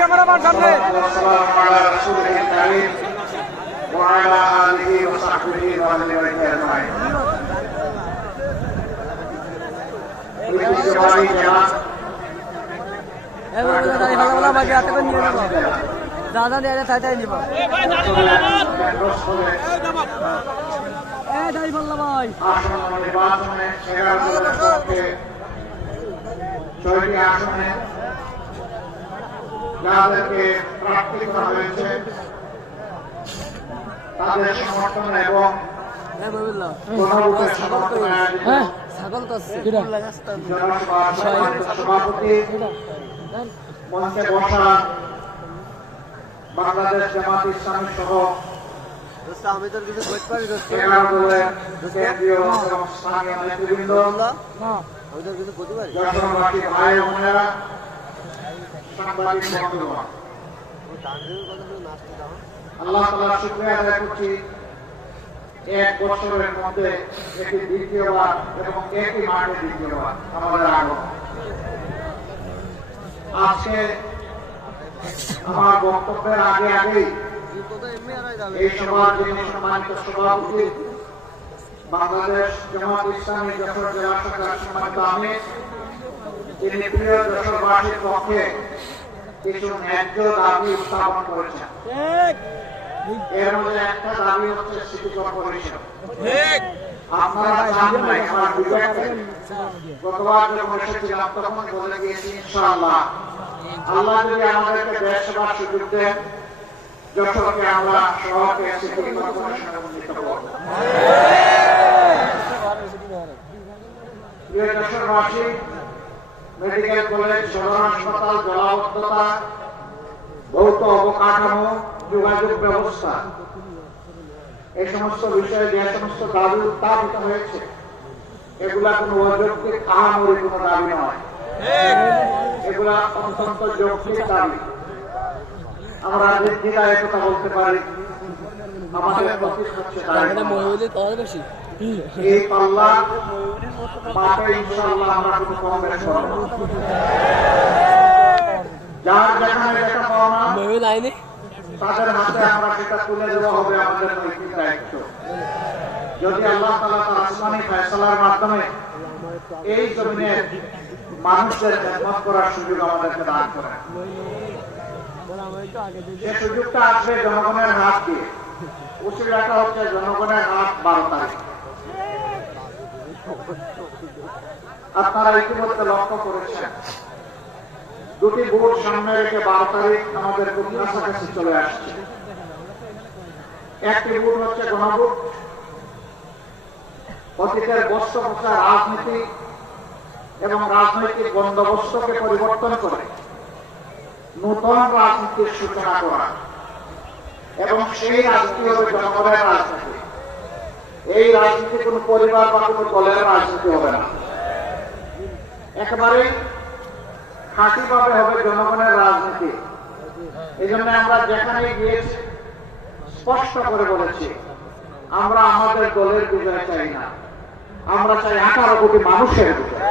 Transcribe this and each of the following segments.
Cameraman সামনে দাদা নিয়ে তাই তাই নিব ভাই ছয়টি আসনে যাদেরকে প্রার্থী করা হয়েছে তাদের সমর্থন এবং সভাপতি মঞ্চে বসা বাংলাদেশ জামাত ইসলামী সহ কেন্দ্রীয় এবং স্থানীয় নেতৃবৃন্দ, যশোরবাসী ভাই বোনেরা, সাংবাদিক বন্ধুগণ, আল্লাহ তাআলার শুকরিয়া আদায় করছি। এক বছরের মধ্যে এটি দ্বিতীয়বার এবং একই মাঠে দ্বিতীয়বার আমাদের আগমন। আজকে আমার বক্তব্যের আগেই এই সভার যিনি সম্মানিত সভাপতি, বাংলাদেশ জামাত ইসলামী যশোর জেলা শাখার সম্মানিত আমির, তিনি প্রিয় যশোরবাসীর পক্ষে কিছু ন্যায্য দাবি উত্থাপন করেছেন। এর মধ্যে একটা দাবি হচ্ছে সিটি কর্পোরেশন। আপনারা জানেন আমার বিবেকে গতবার যখন এসেছিলাম তখন বলে গিয়েছি ইনশাআল্লাহ আল্লাহ যদি আমাদেরকে দেশ সেবার সুযোগ দেন, যশোরকে আমরা শহরকে সিটি কর্পোরেশনে উন্নীত করব। প্রিয় যশোরবাসী, মেডিকেল কলেজ, সদর হাসপাতাল, জলাবদ্ধতা, ভৌত অবকাঠামো, যোগাযোগ ব্যবস্থা, এই সমস্ত বিষয়ে যে সমস্ত দাবি উত্থাপিত হয়েছে এগুলা কোন অযৌক্তিক আহামরি কোন দাবি নয়, এগুলা অত্যন্ত যৌক্তিক দাবি। আমরা নির্দ্বিধায় কথা বলতে পারি আমাদের প্রতীক হচ্ছে এই পাল্লা মাপে ইনশাআল্লাহ আমরা কোনো কম বেশ করব না। যার যেখানে যেটা পাওনা তাদের হাতে আমরা সেটা তুলে দেওয়া হবে আমাদের নৈতিক দায়িত্ব। যদি আল্লাহ তাআলা তার আসমানি ফয়সালার মাধ্যমে এই জমিনে মানুষের খেদমত করার সুযোগ আমাদেরকে দান করেন, সে সুযোগটা আসবে জনগণের হাত দিয়ে। উচিলাটা হচ্ছে জনগণের হাত 12 তারিখ। আপনারা ইতিমধ্যে লক্ষ্য করেছেন দুটি ভোট সামনে রেখে 12 তারিখ আমাদের খুব কাছাকাছি চলে আসছে। একটি ভোট হচ্ছে গণভোট। অতীতের বস্ত্র প্রচার রাজনীতি এবং রাজনৈতিক বন্দোবস্তকে পরিবর্তন করে নতুন রাজনীতির সূচনা করা এবং সেই রাজনীতি হবে জনগণের রাজনীতি। এই রাজনীতি কোন পরিবার বা কোন দলের রাজনীতি হবে না, একেবারে খাঁটিভাবে হবে জনগণের রাজনীতি। এই জন্য আমরা যেখানে গিয়েছি স্পষ্ট করে বলেছি আমরা আমাদের দলের বিজয় চাই না, আমরা চাই 18 কোটি মানুষের বিজয়।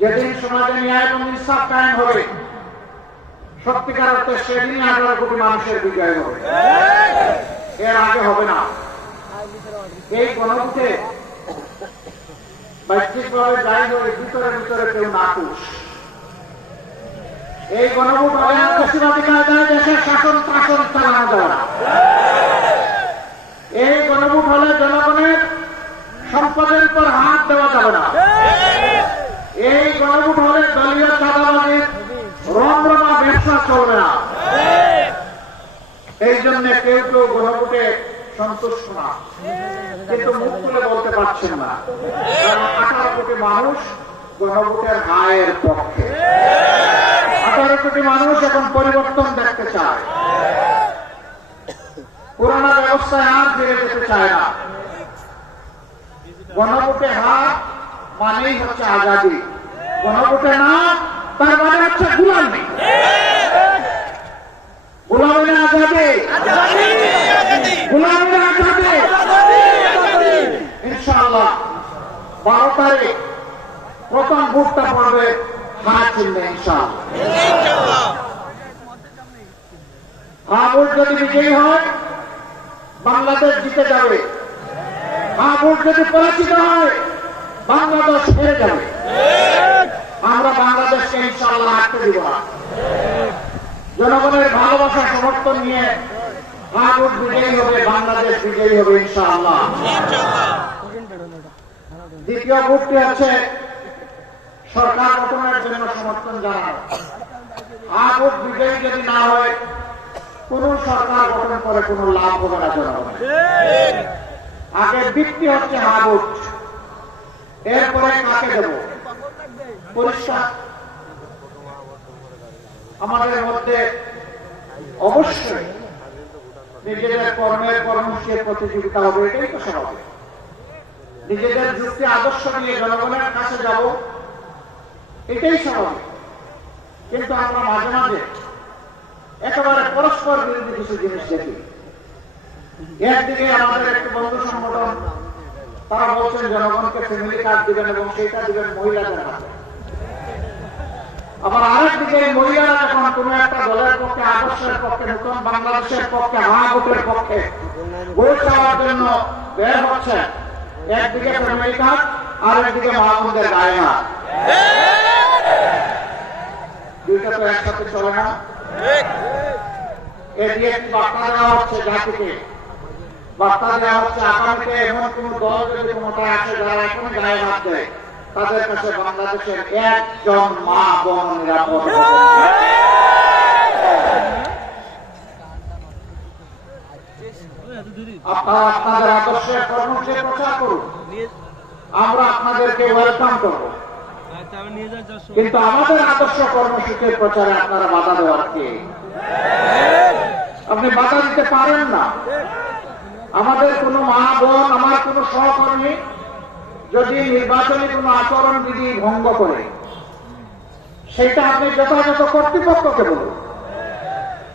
যেদিন সমাজে ন্যায় এবং ইনসাফ কায়েম হবে সত্যিকার অর্থে সেদিনই 18 কোটি মানুষের বিজয় হবে, এর আগে হবে না। এই গণভোটে বাহ্যিকভাবে যাই হয়ে ভিতরে ভিতরে কেউ নাকুশ। এই গণভোট হলে বেশিরভাগী কায়দায় দেশের শাসন শাসন চালানো যাবে না। এই গণভোট হলে জনগণের সম্পদের উপর হাত দেওয়া যাবে না। এই গণভোট হলে দলীয় চাঁদাবাজির রমরমা ব্যবসা চলবে না। এই জন্য কেউ কেউ গণভোটে সন্তুষ্ট না, কিন্তু মুখ খুলে বলতে পারছেন না, কারণ 18 কোটি মানুষ গণভোটের হায়ের পক্ষে। 18 কোটি মানুষ এখন পরিবর্তন দেখতে চায়, পুরানো ব্যবস্থায় আর ফিরে যেতে চায় না। গণভোটে হাত মানেই হচ্ছে আজাদি, গণভোটে না তার মানে হচ্ছে গুলামি। গুলামি না আজাদি, গুলামি না আজাদি। ইনশাআল্লাহ 12 তারিখ প্রথম ভোটটা পড়বে হ্যাঁ চিনবে ইনশাআল্লাহ। হ্যাঁ ভোট যদি বিজয়ী হয় বাংলাদেশ জিতে যাবে, হ্যাঁ ভোট যদি পরাজিত হয় বাংলাদেশ হেরে যাবে। আমরা বাংলাদেশকে ইনশাআল্লাহ হারতে দিব না। জনগণের ভালোবাসা সমর্থন নিয়ে হ্যাঁ ভোট বিজয়ী হবে, বাংলাদেশ বিজয়ী হবে ইনশাআল্লাহ। দ্বিতীয় ভোটটি হচ্ছে সরকার গঠনের জন্য সমর্থন জানানো। হ্যাঁ ভোট বিজয়ী যদি না হয় কোন সরকার গঠন করে কোনো লাভ হবে না জনগণের। আগে ভিত্তি হচ্ছে হ্যাঁ ভোট, এরপরে কাকে দেব পরিষ্কার। আমাদের মধ্যে অবশ্যই নিজেদের কর্মের কর্মসূচির প্রতিযোগিতা হবে, এটাই তো স্বাভাবিক। নিজেদের যুক্তি আদর্শ নিয়ে জনগণের কাছে যাব, এটাই স্বাভাবিক। কিন্তু আমরা মাঝে মাঝে একেবারে পরস্পর বিরোধী কিছু জিনিস দেখি। একদিকে আমাদের একটি বন্ধু সংগঠন, তারা বলছেন জনগণকে ফ্যামিলি কার্ড দিবেন এবং সেইটা দিবেন মহিলাদের হাতে। আবার আরেকদিকে মহিলারা যখন কোন একটা দলের পক্ষে, আদর্শের পক্ষে, নতুন বাংলাদেশের পক্ষে, হ্যাঁ ভোটের পক্ষে ভোট চাওয়ার জন্য বের হচ্ছে, একদিকে ফ্যামিলি কার্ড আর একদিকে মহামন্দের গায়ে হাত। দুইটা তো একসাথে চলে না। এটি একটি বার্তা দেওয়া হচ্ছে জাতিকে, বার্তা দেওয়া হচ্ছে আগামীতে এমন কোন দল যদি ক্ষমতায় আসে যারা এখন গায়ে হাত দেয়, তাদের কাছে বাংলাদেশের একজন মা বোন নিরাপদ হবে। আপনারা আপনাদের আদর্শের কর্মসূচি প্রচার করুন, আমরা আপনাদেরকে ওয়েলকাম করব। কিন্তু আমাদের আদর্শ কর্মসূচির প্রচারে আপনারা বাধা দেওয়ার কে? আপনি বাধা দিতে পারেন না। আমাদের কোন মা বোন, আমার কোন সহকর্মী যদি নির্বাচনী কোন আচরণ বিধি ভঙ্গ করে, সেটা আপনি যথাযথ কর্তৃপক্ষকে বলুন।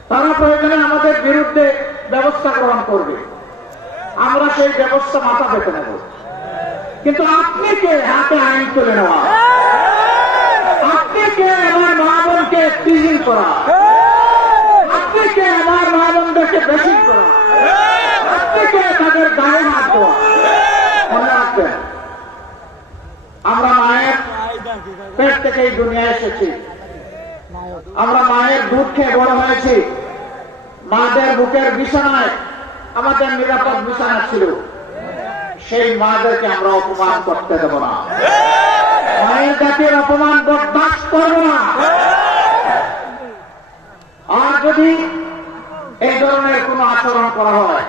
তারা প্রয়োজনে আমাদের বিরুদ্ধে ব্যবস্থা গ্রহণ করবে, আমরা সেই ব্যবস্থা মাথা পেতে নেব। কিন্তু আপনি কে হাতে আইন তুলে নেওয়া? আপনি কে আমার মা বোনকে টিজিং করা? আপনি কে আমার মা বোনদেরকে বেশি করা? আপনি কে তাদের গায়ে হাত দেওয়া? মনে রাখবেন, আমরা মায়ের পেট থেকে এই দুনিয়ায় এসেছি, আমরা মায়ের দুধ খেয়ে বড় হয়েছি। মাদের বুকের বিছানায় আমাদের নিরাপদ বিছানা ছিল। সেই মাদেরকে আমরা অপমান করতে দেব না। মায়ের জাতির অপমান বরদাস্ত করব না। আর যদি এই ধরনের কোন আচরণ করা হয়